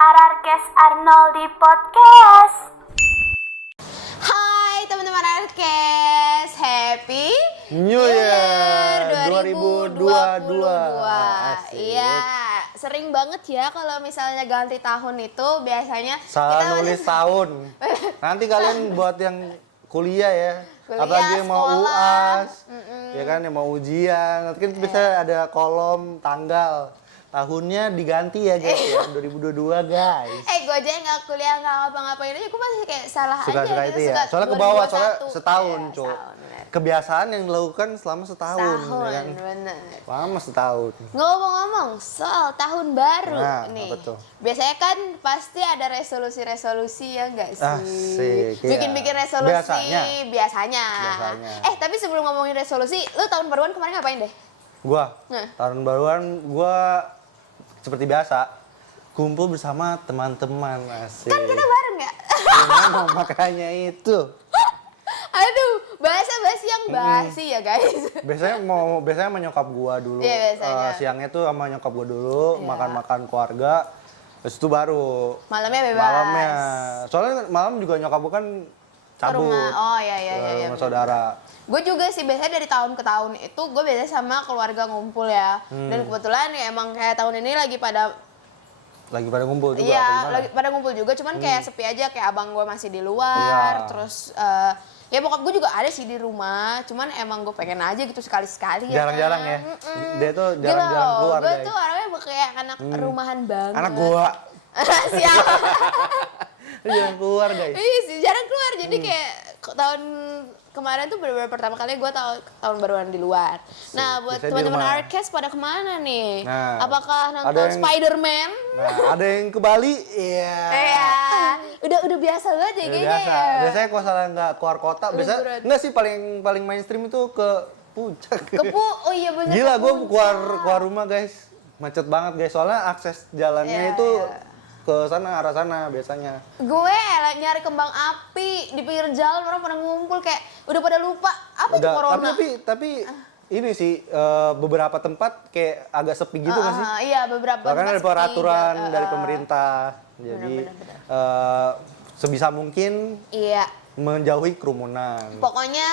Ararkes Arnoldi Podcast. Hai teman-teman Ararkes, Happy New Year 2022. Iya, sering banget ya kalau misalnya ganti tahun itu biasanya Salah nulis tahun. Nanti kalian buat yang kuliah ya. Apalagi yang mau sekolah. UAS, ya kan yang mau ujian. Nanti kan bisa ada kolom tanggal. Tahunnya diganti ya guys ya, 2022 guys. gue aja yang nggak kuliah nggak ngapa-ngapain aja, gue masih kayak salah Suka-suka aja itu gitu. ya. Soalnya ke bawah, soalnya 2021. setahun, Iya, Cuk. setahun, bener. Kebiasaan yang dilakukan selama setahun, ya kan. bener. Lama setahun. Ngomong-ngomong soal tahun baru Nah, nih, apa tuh? biasanya kan pasti ada resolusi-resolusi ya nggak sih? Asik, iya. Bikin-bikin resolusi Biasanya. biasanya. Tapi sebelum ngomongin resolusi, lu tahun baruan kemarin ngapain deh? Gua, Nah. tahun baruan gua seperti biasa kumpul bersama teman-teman. Asik. Kan kita bareng ya? Gimana makanya itu. Aduh, bahasa-bahasa yang basi ya guys. Biasanya sama nyokap gua dulu. Iya, biasanya. Siangnya tuh sama nyokap gua dulu, Iya. makan-makan keluarga. Terus itu baru Malamnya bebas. malamnya. Soalnya malam juga nyokap gua kan Ke cabut. rumah. Oh iya. Sama saudara. Gue juga sih biasanya dari tahun ke tahun itu gue biasanya sama keluarga ngumpul ya. Dan kebetulan ya emang kayak tahun ini lagi pada Ngumpul juga. iya, apa gimana? lagi pada ngumpul juga, cuman kayak sepi aja, kayak abang gue masih di luar, Iya. terus ya bokap gue juga ada sih di rumah, cuman emang gue pengen aja gitu sekali-sekali ya. Jarang-jarang ya. Dia tuh Gila jarang-jarang loh, keluar gue guys. tuh orangnya kayak anak rumahan banget. Anak gua Siapa? jarang keluar guys. Iya sih, jarang keluar, jadi kayak tahun kemarin tuh bener-bener pertama kali gue tahun baruan di luar. Nah, buat biasanya di teman-teman rumah. Ararkes pada kemana nih? Nah, Apakah ada nonton yang- Spider-Man? Nah, ada yang ke Bali, iya. Iya, udah biasa banget ya Ya, kayaknya biasa. ya. Biasanya kalau salah nggak keluar kota, biasa Liburan. nggak sih paling mainstream itu ke puncak. Oh iya bener. Gila, ke gue puncak. keluar rumah guys, macet banget guys. Soalnya akses jalannya Iya, itu iya. ke sana arah sana biasanya. Gue nyari kembang api di pinggir jalan, orang pada ngumpul kayak udah pada lupa apa itu corona. Tapi ini sih beberapa tempat kayak agak sepi gitu nggak sih? Iya, beberapa Bahkan tempat ada sepi. peraturan dari pemerintah, jadi Benar. sebisa mungkin Iya. menjauhi kerumunan. Pokoknya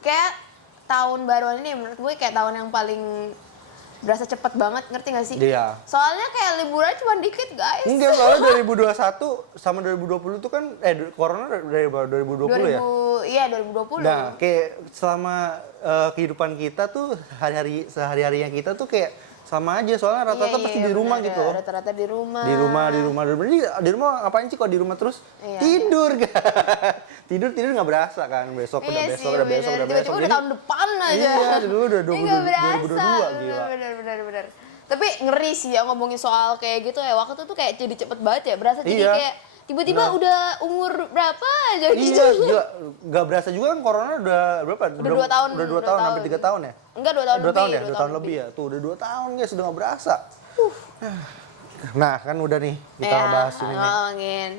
kayak tahun baruan ini menurut gue kayak tahun yang paling berasa cepet banget, ngerti gak sih? Iya. Soalnya kayak liburan cuma dikit guys. Enggak, soalnya 2021 sama 2020 tuh kan corona dari 2020 ya. Iya 2020. Nah, kayak selama kehidupan kita tuh sehari-harinya kita tuh kayak sama aja, soalnya rata-rata pasti di rumah bener, gitu. Rata-rata di rumah. Di rumah. Jadi di rumah ngapain sih kalau di rumah terus? Iya, Tidur kan. tidur nggak berasa kan. Besok Iya udah sih, besok udah bener. besok udah Tiba-tiba besok. udah tahun depan aja. Iya, dulu udah Ini nggak berasa. 2022 gila. Bener. Tapi ngeri sih ya ngomongin soal kayak gitu ya. Waktu itu tuh kayak jadi cepet banget ya. Berasa jadi Iya. kayak tiba-tiba Nah. udah umur berapa aja gitu. Iya, gila. Nggak berasa juga kan corona udah berapa? Udah 2 tahun. Udah 2 tahun, hampir 3 tahun ya? Enggak, 2 tahun 2 tahun lebih. ya? 2 tahun lebih ya? Tuh udah 2 tahun guys, udah nggak berasa. Nah, kan udah nih kita Ya, ngebahas ini nih. ngomongin.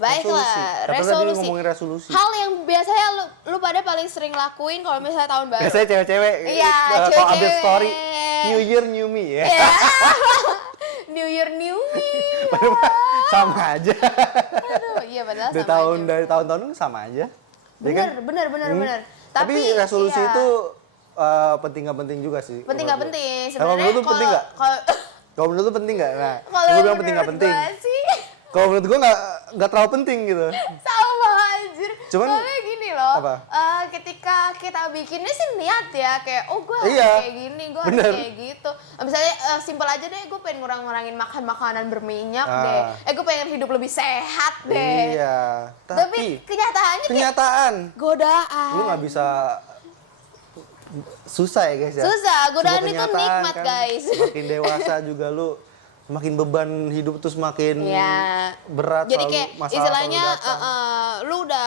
Baiklah, Tapi tadi resolusi. ngomongin resolusi. Hal yang biasanya lu pada paling sering lakuin kalau misalnya tahun baru. Biasanya cewek-cewek Iya, kalau update cewek-cewek. story New Year New Me ya. Iya. New Year New Me. Sama aja. Aduh, iya padahal Dari sama tahun aja. dari tahun-tahun kan sama aja. Ya kan? Bener. Tapi resolusi iya, itu penting nggak penting juga sih. penting nggak penting. Kalau menurut lu penting nggak? Kalau Kalau menurut lu penting nggak? Nah, kalau gue bilang penting nggak menurut penting. gua sih Kalau menurut gue nggak terlalu penting gitu. sama anjir. Cuman- Soalnya gini loh. Apa? Ketika kita bikinnya sih niat ya kayak gue harus Iya, kayak gini, gue harus bener. kayak gitu. Misalnya simpel aja deh, gue pengen ngurangin makan makanan berminyak deh. Gue pengen hidup lebih sehat deh. Iya. Tapi kenyataannya kayak kenyataan godaan. lu nggak bisa susah ya guys ya. Susah, godaan Sebuah itu kenyataan nikmat, kan. guys. Semakin dewasa juga lu semakin beban hidup tuh semakin Ya. berat. Jadi selalu kayak masalah istilahnya selalu datang. lu udah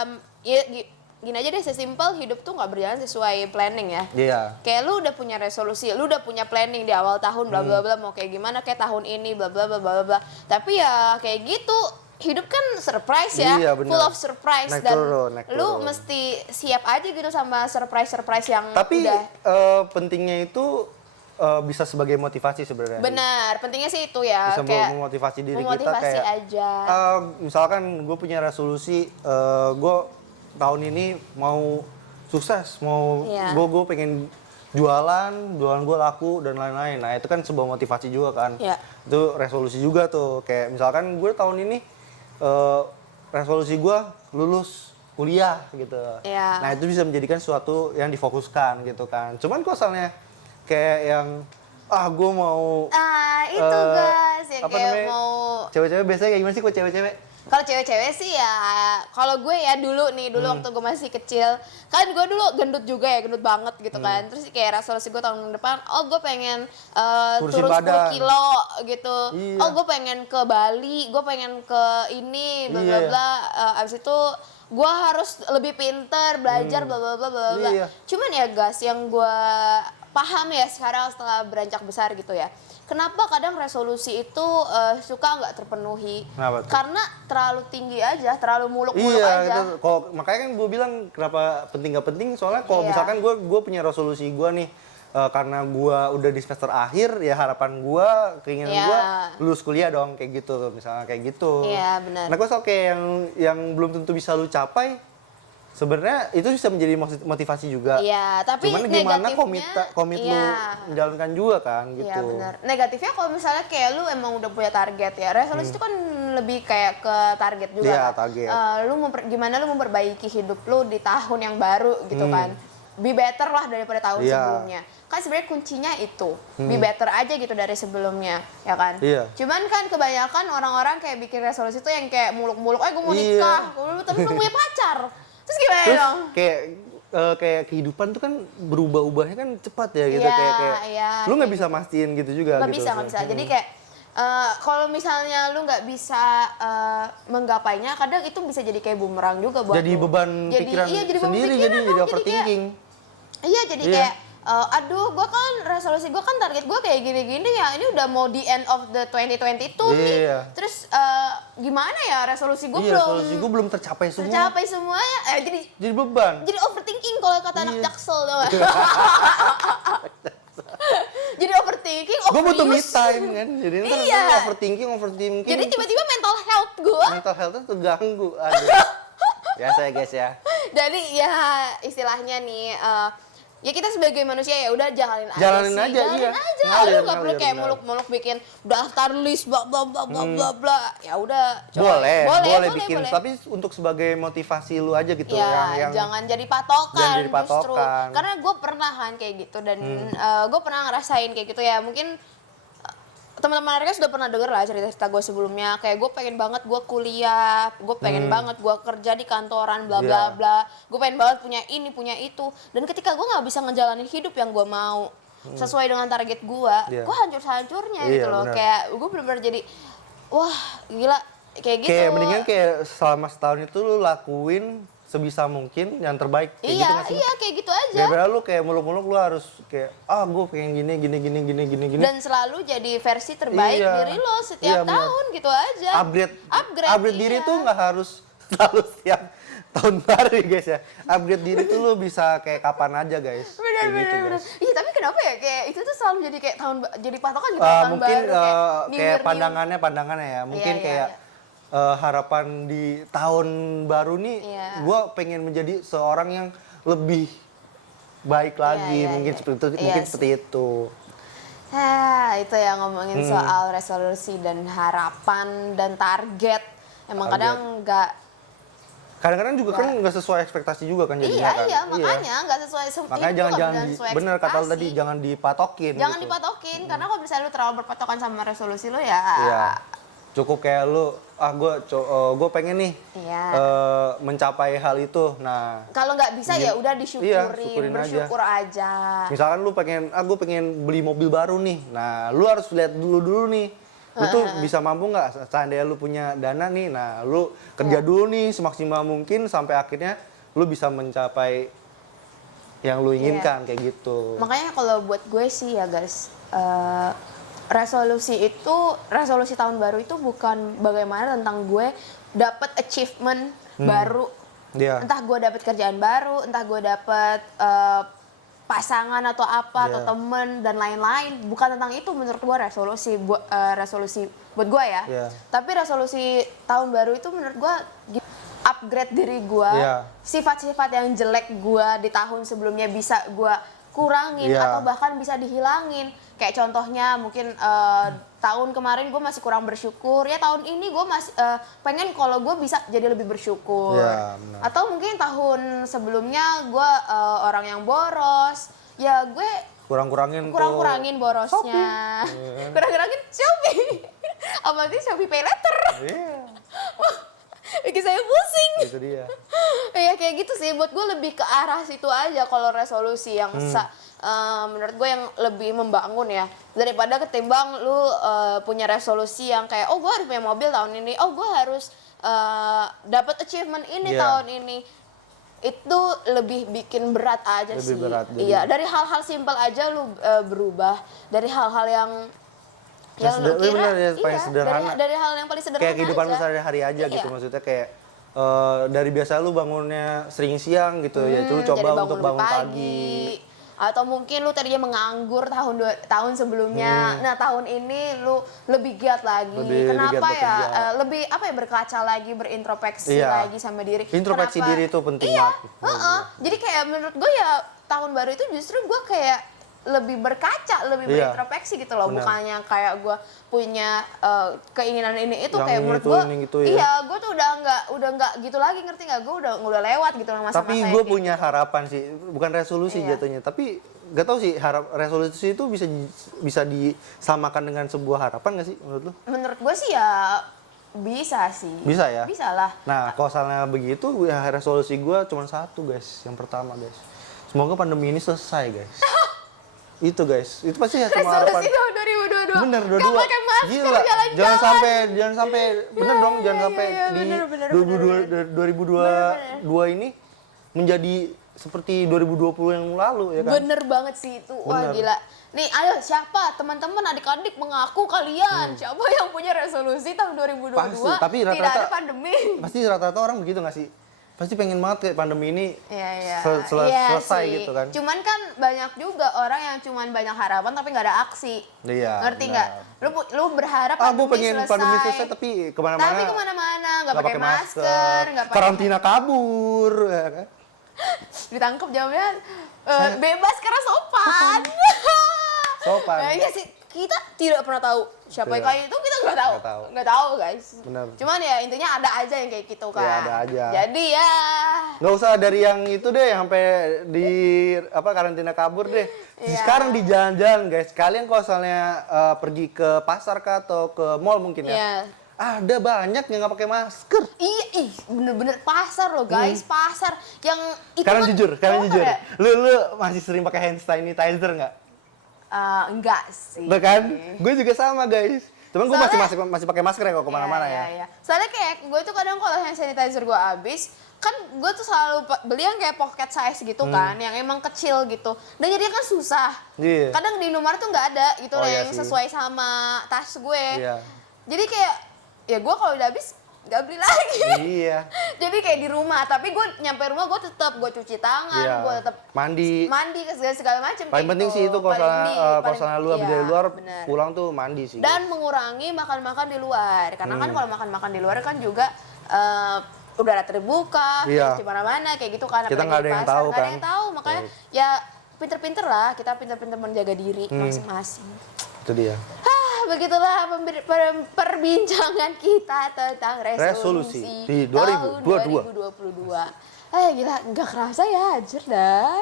gini aja deh, sesimpel hidup tuh nggak berjalan sesuai planning ya. Iya. Kayak lu udah punya resolusi, lu udah punya planning di awal tahun bla bla bla mau kayak gimana kayak tahun ini bla bla bla bla bla. Tapi ya kayak gitu, hidup kan surprise ya, Iya, bener. full of surprise Naik dan turun. lu mesti siap aja gitu sama surprise yang Tapi udah. pentingnya itu bisa sebagai motivasi sebenarnya. Benar, pentingnya sih itu ya. Bisa kayak memotivasi diri kita memotivasi kayak aja. misalkan gue punya resolusi gue tahun ini mau sukses, mau Iya. gue pengen jualan gue laku dan lain-lain. Nah itu kan sebuah motivasi juga kan. Iya. Itu resolusi juga tuh. Kayak misalkan gue tahun ini resolusi gue lulus kuliah gitu. Iya. Nah itu bisa menjadikan sesuatu yang difokuskan gitu kan. Cuman kalau misalnya kayak yang gue mau Itu guys, yang apa kayak namanya, mau cewek-cewek biasanya kayak gimana sih kok cewek-cewek? kalau cewek-cewek sih ya, kalau gue ya dulu waktu gue masih kecil, kan gue dulu gendut juga ya, gendut banget gitu kan. Terus kayak resolusi gue tahun depan, gue pengen Kurusin turun 10 badan. kilo gitu. Iya. Gue pengen ke Bali, gue pengen ke ini, bla bla Iya. bla. Abis itu gue harus lebih pinter, belajar, bla bla bla bla bla. Iya. Cuman ya guys, yang gue paham ya sekarang setelah beranjak besar gitu ya. Kenapa kadang resolusi itu suka nggak terpenuhi? Kenapa tuh? Karena terlalu tinggi aja, terlalu muluk-muluk Iya, aja. gitu. Makanya kan gue bilang kenapa penting gak penting, soalnya kalau Iya. misalkan gue punya resolusi gue nih, karena gue udah di semester akhir, ya harapan gue, keinginan Iya. gue lulus kuliah dong, kayak gitu, misalnya kayak gitu. Iya, benar. Nah, gue soal kayak yang belum tentu bisa lu capai, sebenarnya itu bisa menjadi motivasi juga. Iya, tapi Cuman gimana negatifnya, komit lu iya. menjalankan juga kan, gitu. Iya benar. Negatifnya kalau misalnya kayak lu emang udah punya target ya, resolusi itu kan lebih kayak ke target juga. Iya, kan. target. Gimana lu memperbaiki hidup lu di tahun yang baru gitu kan. Be better lah daripada tahun Iya. sebelumnya. Kan sebenarnya kuncinya itu. Be better aja gitu dari sebelumnya, ya kan? Iya. Cuman kan kebanyakan orang-orang kayak bikin resolusi itu yang kayak muluk-muluk, gue mau Iya. nikah, tapi belum punya pacar. Terus gimana Terus dong? kayak kehidupan tuh kan berubah-ubahnya kan cepat ya gitu, Iya, kayak iya, lu nggak kayak bisa mastiin gitu juga nggak gitu. bisa. Jadi kayak kalau misalnya lu nggak bisa menggapainya, kadang itu bisa jadi kayak bumerang juga buat Jadi lu. beban pikiran jadi beban sendiri, pikiran jadi dong. overthinking. Iya, jadi Iya. kayak aduh, gue kan resolusi gue kan target gue kayak gini-gini ya. Ini udah mau di end of the 2022 nih. Iya. Terus gimana ya resolusi gue Iya, belum resolusi gue belum tercapai semua. tercapai semuanya. Jadi beban. Jadi overthinking kalau kata anak Iya. Jaksel tau gak? Jadi overthinking, Gue butuh me overuse. time kan. Jadi ntar Iya. overthinking. Jadi tiba-tiba mental health gue mental health-nya terganggu. Aduh. Biasa ya guys ya. jadi ya istilahnya nih ya kita sebagai manusia ya udah jalanin aja Jalanin sih. aja, iya. Aja. Ngalir, Lu nggak perlu ngalir, kayak ngalir. muluk-muluk bikin daftar list bla bla bla bla bla bla. Ya udah. coy. Boleh bikin, tapi untuk sebagai motivasi lu aja gitu, Ya, yang jangan jadi patokan, Jangan jadi justru. patokan. Karena gue pernah kan kayak gitu dan gue pernah ngerasain kayak gitu ya. Mungkin teman-teman mereka sudah pernah denger lah cerita-cerita gue sebelumnya. Kayak gue pengen banget gue kuliah, gue pengen banget gue kerja di kantoran, bla bla Iya. bla. Gue pengen banget punya ini, punya itu. Dan ketika gue nggak bisa ngejalanin hidup yang gue mau sesuai dengan target gue, Iya. gue hancur-hancurnya Iya, gitu loh. benar. Kayak gue bener-bener jadi, wah gila kayak gitu. kayak mendingan kayak selama setahun itu lu lakuin sebisa mungkin yang terbaik. Kayak gitu nggak sih? Iya kayak gitu aja. Daripada lu kayak muluk-muluk lu harus kayak gue pengen gini. Dan selalu jadi versi terbaik Iya. diri lo setiap Iya, benar. tahun gitu aja. Upgrade diri iya. tuh nggak harus selalu setiap tahun baru ya guys ya. Upgrade diri tuh lu bisa kayak kapan aja guys. Benar, Kayak gitu, benar. guys. Iya, tapi kenapa ya kayak itu tuh selalu jadi kayak jadi patokan gitu tahun Mungkin baru New kayak Year, pandangannya ya. Mungkin Iya, kayak iya. harapan di tahun baru nih, Iya. gue pengen menjadi seorang yang lebih baik lagi, iya, mungkin iya. seperti itu, Iya mungkin sih. seperti itu. Itu ya ngomongin soal resolusi dan harapan dan target. Emang Target. kadang nggak Kadang-kadang juga kan nggak sesuai ekspektasi juga kan jadinya kan. iya, makanya nggak sesuai Makanya itu nggak jangan sesuai bener kata lu ekspektasi. tadi, jangan dipatokin. Jangan gitu. dipatokin karena kalau misalnya lu terlalu berpatokan sama resolusi lu ya Iya. Cukup kayak lu, gue pengen nih Iya. mencapai hal itu. Nah, kalau nggak bisa ya udah Iya, syukurin disyukurin, aja. bersyukur aja. misalkan lu gue pengen beli mobil baru nih. Nah, lu harus lihat dulu nih. Lu tuh bisa mampu nggak? Seandainya lu punya dana nih, nah lu kerja dulu nih semaksimal mungkin sampai akhirnya lu bisa mencapai yang lu inginkan kayak gitu. Makanya kalau buat gue sih ya guys, resolusi tahun baru itu bukan bagaimana tentang gue dapat achievement baru. Iya. Entah gue dapat kerjaan baru, entah gue dapat pasangan atau apa atau Iya. temen dan lain-lain, bukan tentang itu menurut gue resolusi buat gue ya. Iya. Tapi resolusi tahun baru itu menurut gue upgrade diri gue, Iya. sifat-sifat yang jelek gue di tahun sebelumnya bisa gue kurangin Iya. atau bahkan bisa dihilangin. Kayak contohnya mungkin tahun kemarin gue masih kurang bersyukur, ya tahun ini gue masih pengen kalau gue bisa jadi lebih bersyukur. Iya, benar. Atau mungkin tahun sebelumnya gue orang yang boros, ya gue Kurang-kurangin kurang-kurangin borosnya. Kurang-kurangin Shopee. Apalagi Shopee Pay Later. Iya, Bikin saya pusing. itu dia. Ya kayak gitu sih, buat gue lebih ke arah situ aja kalau resolusi yang menurut gue yang lebih membangun ya, daripada ketimbang lu punya resolusi yang kayak gue harus punya mobil tahun ini, gue harus dapat achievement ini Iya. tahun ini. Itu lebih bikin berat aja Lebih sih. berat, jadi- Iya, dari hal-hal simpel aja lu berubah, dari hal-hal yang lu kira bener, ya, paling sederhana. dari hal yang paling sederhana Kayak kehidupan lu aja. sehari-hari aja gitu, Iya. maksudnya kayak dari biasa lu bangunnya sering siang gitu, ya itu lu Jadi coba untuk lebih bangun pagi. Atau mungkin lu tadinya menganggur tahun sebelumnya. Nah, tahun ini lu lebih giat lagi. Lebih Kenapa giat ya? bekerja. Lebih apa ya, berkaca lagi, berintrospeksi Iya. lagi sama diri. Introspeksi Kenapa? diri itu penting Iya, banget. heeh. Jadi kayak menurut gue ya tahun baru itu justru gue kayak lebih berkaca, lebih Iya. berintrospeksi gitu loh. Benar. Bukannya kayak gue punya keinginan ini itu, Yang kayak ini menurut itu, gue ini gitu ya. iya, gue tuh udah nggak gitu lagi, ngerti nggak? Gue udah lewat gitu loh masa-masa Tapi yang gue kayak punya harapan sih, bukan resolusi Iya. jatuhnya, tapi gak tau sih resolusi itu bisa disamakan dengan sebuah harapan gak sih menurut lu? menurut gue sih ya bisa sih. Bisa ya? Bisa lah. Nah, kalau misalnya begitu, ya resolusi gue cuma satu guys, yang pertama guys. Semoga pandemi ini selesai guys. Itu guys, itu pasti ya cuma harapan. Resolusi tahun 2022. Bener, Gak 22. pakai masker, Gila, jalan-jalan. jangan sampai, bener dong, jangan sampai iya, di bener, 2022 ini menjadi seperti 2020 yang lalu ya kan? Bener banget sih itu. Wah, Bener. gila. Nih, ayo siapa teman-teman adik-adik mengaku kalian siapa yang punya resolusi tahun 2022 Pasti, tapi tidak rata-rata- ada pandemi. Pasti rata-rata orang begitu nggak sih? Pasti pengen banget kayak pandemi ini Iya. selesai sih. gitu kan? Cuman kan banyak juga orang yang cuman banyak harapan tapi nggak ada aksi. Iya, Ngerti benar. nggak? Lu berharap gue pandemi pengen selesai. pandemi selesai tapi kemana-mana. Tapi kemana-mana nggak pakai masker, nggak pakai Karantina kabur, ya kan? ditangkap jawabnya bebas karena sopan. Sopan. Iya sih, kita tidak pernah tahu siapa yang Tidak. kayak itu, kita nggak tahu. Nggak tahu. Guys. Benar. Cuman ya intinya ada aja yang kayak gitu kan. Ya, ada aja. Jadi ya Nggak usah dari yang itu deh, sampai di karantina kabur deh. Iya. Sekarang di jalan-jalan guys, kalian kalau misalnya pergi ke pasar kah atau ke mall mungkin ya, Iya. ada banyak yang nggak pakai masker. Iya, bener-bener pasar loh guys, pasar yang itu Sekarang kan jujur, apa jujur. ya? Lu masih sering pakai hand sanitizer nggak? Enggak sih. Bahkan gue juga sama guys. Cuman gue Soalnya- masih pakai masker ya kalau kemana-mana ya. Iya. Soalnya kayak gue tuh kadang kalau hand sanitizer gue habis, kan gue tuh selalu beli yang kayak pocket size gitu kan, yang emang kecil gitu. Dan jadinya kan susah. Iya. Kadang di Indomaret tuh nggak ada gitu Oh, loh iya yang sih. sesuai sama tas gue. Iya. Jadi kayak ya gue kalau udah habis nggak beli lagi. Iya. Jadi kayak di rumah, tapi gue nyampe rumah gue tetap gue cuci tangan, Iya. gue tetap Mandi. ke segala macam. Paling penting sih itu kalau misalnya lu habis dari luar bener. pulang tuh mandi sih. Dan mengurangi makan-makan di luar, karena kan kalau makan-makan di luar kan juga udara terbuka, Iya. di mana-mana kayak gitu kan. Kita apalagi nggak ada di yang pasar, tahu nggak ada kan. yang tahu, makanya Baik. ya pinter-pinter lah, kita pinter-pinter menjaga diri masing-masing. Itu dia. Begitulah perbincangan kita tentang Resolusi resolusi di tahun 2022. 2022. Gila, nggak kerasa ya, anjir dah.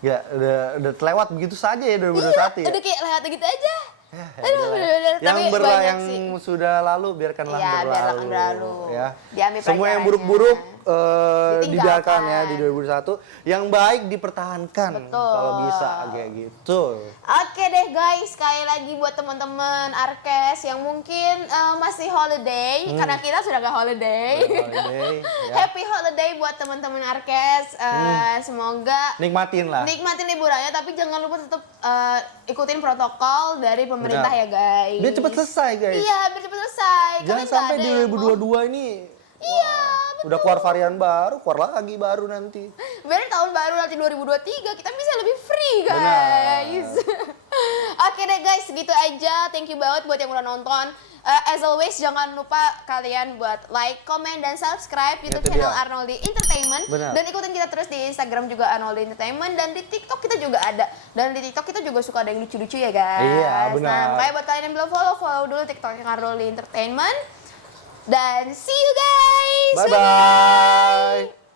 Ya udah terlewat begitu saja ya 2021 ya. Udah kayak lewat gitu aja. Ya, Aduh, udahlah. bener-bener. yang Tapi berlalu banyak yang sih. sudah lalu biarkanlah Iya, berlalu. biarlah berlalu. Ya. Diambil Semua yang pelajarannya. buruk-buruk Ditinggalkan. dibiarkan ya di 2021. Yang baik dipertahankan Betul. kalau bisa kayak gitu. Oke deh guys, sekali lagi buat teman-teman Arkes yang mungkin masih holiday, karena kita sudah gak holiday. Holiday, ya. Happy holiday buat teman-teman Arkes. Semoga Nikmatin lah. nikmatin liburannya, tapi jangan lupa tetap ikutin protokol dari pemerintah Benar. ya guys. Biar cepet selesai guys. Iya, biar cepet selesai. Jangan Kalian nggak sampai ada di yang mau- 2022 ini Iya, udah keluar varian baru, keluar lagi baru nanti. Biar tahun baru nanti 2023 kita bisa lebih free guys. Benar. Oke deh guys, segitu aja. Thank you banget buat yang udah nonton. As always, jangan lupa kalian buat like, comment, dan subscribe YouTube Itu channel dia. Arnoldi Entertainment. Benar. Dan ikutin kita terus di Instagram juga Arnoldi Entertainment. Dan di TikTok kita juga ada. Dan di TikTok kita juga suka ada yang lucu-lucu ya guys. Iya, benar. Nah, makanya buat kalian yang belum follow dulu TikToknya Arnoldi Entertainment. Dan see you guys! Bye-bye.